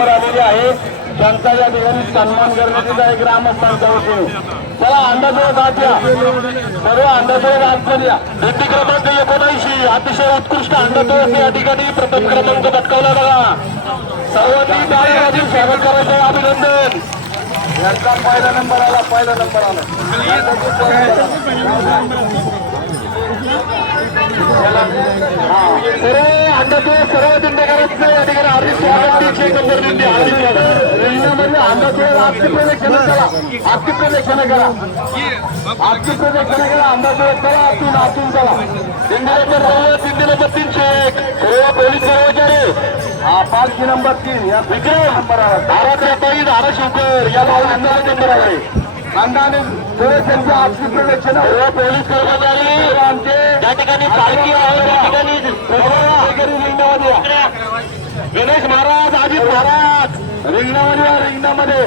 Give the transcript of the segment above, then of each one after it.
Number आलेले आहे. त्यांचा या ठिकाणी सन्मान करण्याचा येत आहे ग्रामस्थांच्या वतीने. चला अंदाजोळा आत या सर्व अंदाजोळा आतमध्ये या. व्यक्ती क्रमांक एकोणऐंशी अतिशय उत्कृष्ट अंदाजोळा या ठिकाणी प्रथम क्रमांक पटकावला बघा. सर्वांनी टाळ्या वाजवून स्वागत करायचं अभिनंदन. यांचा पहिला नंबर आला पहिला नंबर आला. सर्व अंदाज सर्व दिंडेकरांचं अंदाजे आजची प्रदक्षिणा करा आजची प्रदक्षिणा करा आजची प्रदक्षिणा करा अंदाजे चला आतून आतून चला दिंडी नंबर सर्व दिंडी नंबर तीनशे एक सर्व पोलीस कर्मचारी हा पालखी नंबर तीन या विक्रम नंबर धाराच्या ताई धारा शंकर या भाऊ अंदाजे नंबर आहे खानदानी थोडे त्यांच्या आजची प्रदक्षिणा पोलीस कर्मचारी आमचे त्या ठिकाणी पालखी आहे त्या ठिकाणी. गणेश महाराज अजित महाराज रिंगणामध्ये रिंगणामध्ये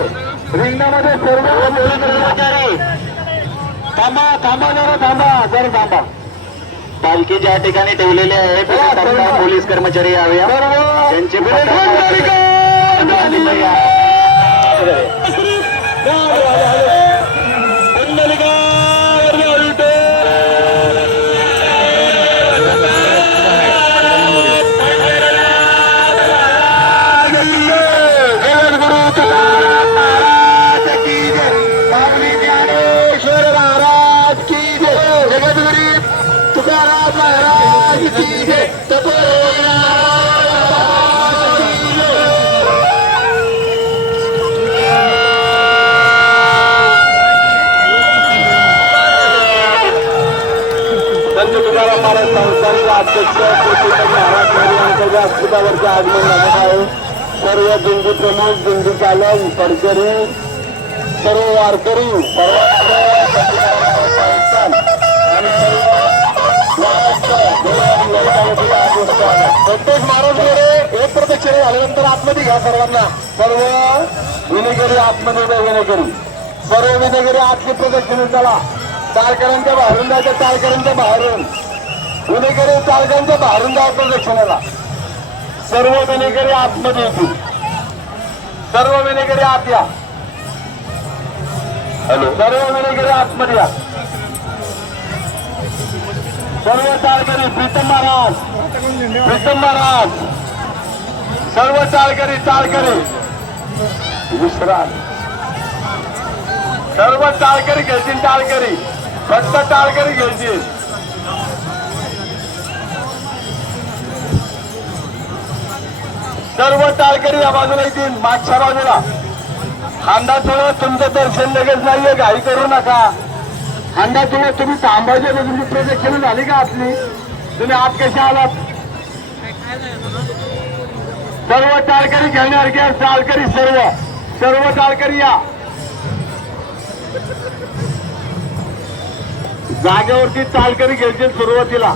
रिंगणामध्ये सर्व पोलीस कर्मचारी थांबा थांबा जरा थांबा जरा थांबा. पालखी ज्या ठिकाणी ठेवलेले आहे त्या पोलीस कर्मचारी याव्या त्यांचे संत तुकाराम महाराज संस्थानचे अध्यक्ष महाराज यांच्या व्यासपीठावरचे आगमन झालेलं आहे सर्व दिंडी प्रमुख दिंडी चालक पडकरी सर्व वारकरी सर्वांचं सर्व महाराष्ट्र देवाला महाराज एक प्रदक्षिणे झाल्यानंतर आतमध्ये घ्या सर्वांना. सर्व विनेकरी आतमध्ये उभे विनेकरी सर्व विनेकरी आतली प्रदक्षिणे चला. चालकऱ्यांच्या बाहेरून जायचं चालकऱ्यांच्या बाहेरून. गुन्हेगारी चालकांच्या बाहेरून जायचं दक्षिणेला. सर्व गुन्हेगारी आतमध्ये येतील. सर्व गुन्हेगारी आत या. हॅलो. सर्व गुन्हेगारी आतमध्ये या. सर्व चालकरी प्रीतम महाराज. प्रीतम महाराज. सर्व चालकरी चालकरी. विश्राम. सर्व टाळकरी घेतील टाळकरी फक्त टाळकरी घ्यायची. सर्व टाळकरी या बाजूला येतील मागच्या बाजूला. हांडा थोडं तुमचं दर्शन लगेच नाहीये घाई करू नका. हांडा थोडं तुम्ही थांबायचे ना तुमची प्रदक्षिणा झाली का आपली? तुम्ही आत कशा आलात? सर्व टाळकरी घेण्यासारखे टाळकरी सर्व. सर्व टाळकरी या. जागेवरती चालकरी घ्यायचे सुरुवातीला.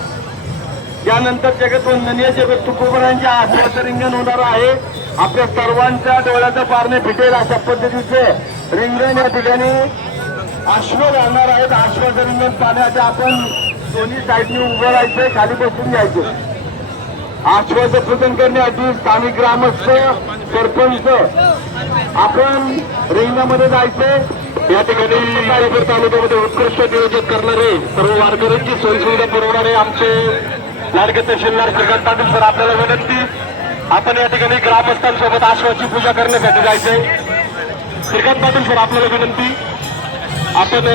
त्यानंतर जगतवंदनीय जगत तुकोबरांच्या आश्वाचं रिंगण होणार आहे. आपल्या सर्वांच्या डोळ्याचं पारणे फिटेल अशा पद्धतीचे रिंगण या ठिकाणी अश्व घालणार आहेत. अश्वाचं रिंगण पाण्याचे आपण दोन्ही साईडनी उभं राहायचं खाली बसून घ्यायचे. आश्वाचं पूजन करण्यासाठी स्थानिक ग्रामस्थ सरपंच. आपण रिंगणामध्ये जायचे. या ठिकाणी रायगड तालुक्यामध्ये उत्कृष्ट नियोजन करणारे सर्व वारकऱ्यांची सोयीसुविधा पुरवणारे आमचे लाडके तहसीलदार श्रीकांत पाटील सर आपल्याला विनंती आपण या ठिकाणी ग्रामस्थांसोबत आश्वाची पूजा करण्यासाठी जायचंय. श्रीकांत पाटील सर आपल्याला विनंती. आपण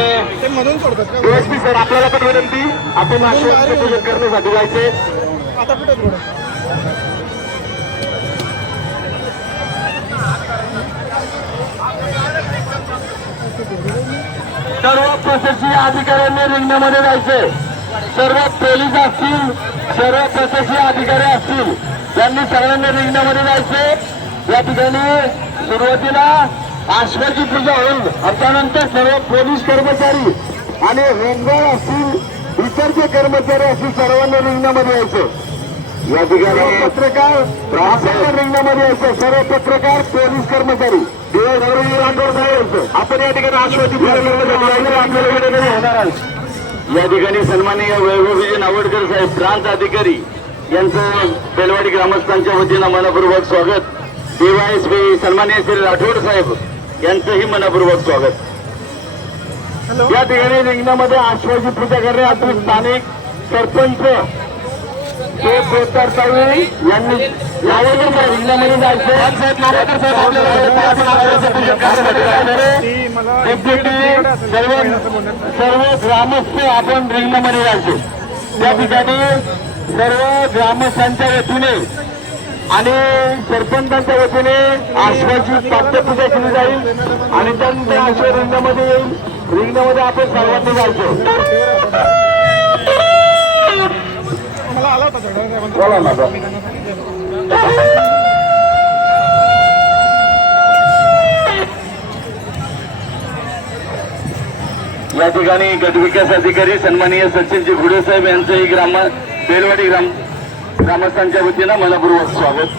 डीएसपी सर आपल्याला पण विनंती. आपण आश्वाची पूजन करण्यासाठी जायचंय. प्रशासकीय अधिकाऱ्यांनी रिंगणामध्ये जायचंय. सर्व पोलीस असतील सर्व प्रशासकीय अधिकारी असतील त्यांनी सगळ्यांनी रिंगणामध्ये जायचंय. या ठिकाणी सुरुवातीला आश्वाची पूजा होईल. त्यानंतर सर्व पोलीस कर्मचारी आणि होमगार्ड असतील इतर जे कर्मचारी असतील सर्वांनी रिंगणामध्ये यायचं या ठिकाणी पत्रकार आपण रिंगणामध्ये यायचं सर्व पत्रकार पोलीस कर्मचारी. राठोड साहेब. आपण या ठिकाणी वेळेकडे होणार या ठिकाणी सन्माननीय वैभव विजय नावडकर साहेब प्रांत अधिकारी यांचं बेलवाडी ग्रामस्थांच्या वतीनं मनपूर्वक स्वागत. डीवायएसपी सन्मान्य श्री राठोड साहेब यांचंही मनपूर्वक स्वागत. या ठिकाणी रिंगणामध्ये आश्वाची पूजा करणे आपले स्थानिक सरपंच यांनी जायचं. सर्व सर्व ग्रामस्थ आपण रिंगणामध्ये जायचे. त्या ठिकाणी सर्व ग्रामस्थांच्या वतीने आणि सरपंचांच्या वतीने आश्वाची पाठ्यपूजा केली जाईल आणि त्यानंतर आश्व रिंगणामध्ये येईल रिंगणामध्ये आपण सर्वांनी जायचो. बोला ना या ठिकाणी गटविकास अधिकारी सन्माननीय सचिनजी घुडे साहेब यांचंही ग्राम बेलवाडी ग्राम ग्रामस्थांच्या वतीनं मनपूर्वक स्वागत.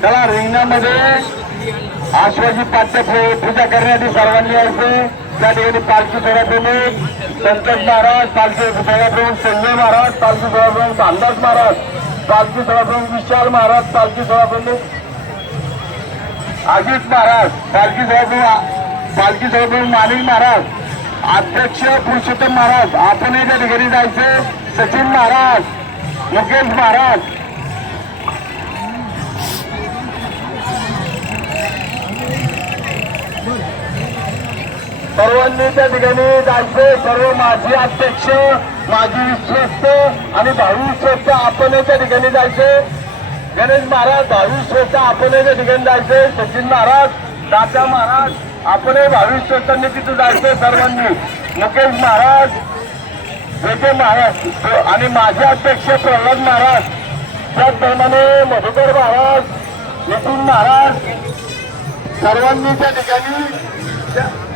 त्याला रिंगणामध्ये आश्वाची पाठ्य पूजा करण्यासाठी सर्वांनी असते त्या ठिकाणी पालखी सोहळा तुम्ही संतोष महाराज पालखी सभाप्रमुख संजय महाराज पालखी सभाप्रमुख प्रमुख अंदाज महाराज पालखी सभाप्रमुख विशाल महाराज पालखी सभाप्रमुख अजित महाराज पालखी सभाप्रमुख पालखी सभाप्रमुख मालिक महाराज अध्यक्ष पुरुषोत्तम महाराज आपण त्या ठिकाणी जायचं. सचिन महाराज मुकेश महाराज सर्वांनी त्या ठिकाणी जायचे सर्व माजी अध्यक्ष माजी विश्वस्त आणि भावी विश्वस्त आपण त्या ठिकाणी जायचे. गणेश महाराज भावी विश्वस्त आपण त्या ठिकाणी जायचे. सचिन महाराज दादा महाराज आपण भावी विश्वस्तांनी तिथे जायचे सर्वांनी. मुकेश महाराज वेटे महाराज आणि माझे अध्यक्ष प्रल्हाद महाराज. त्याचप्रमाणे मधुकर महाराज नितीन महाराज सर्वांनी त्या ठिकाणी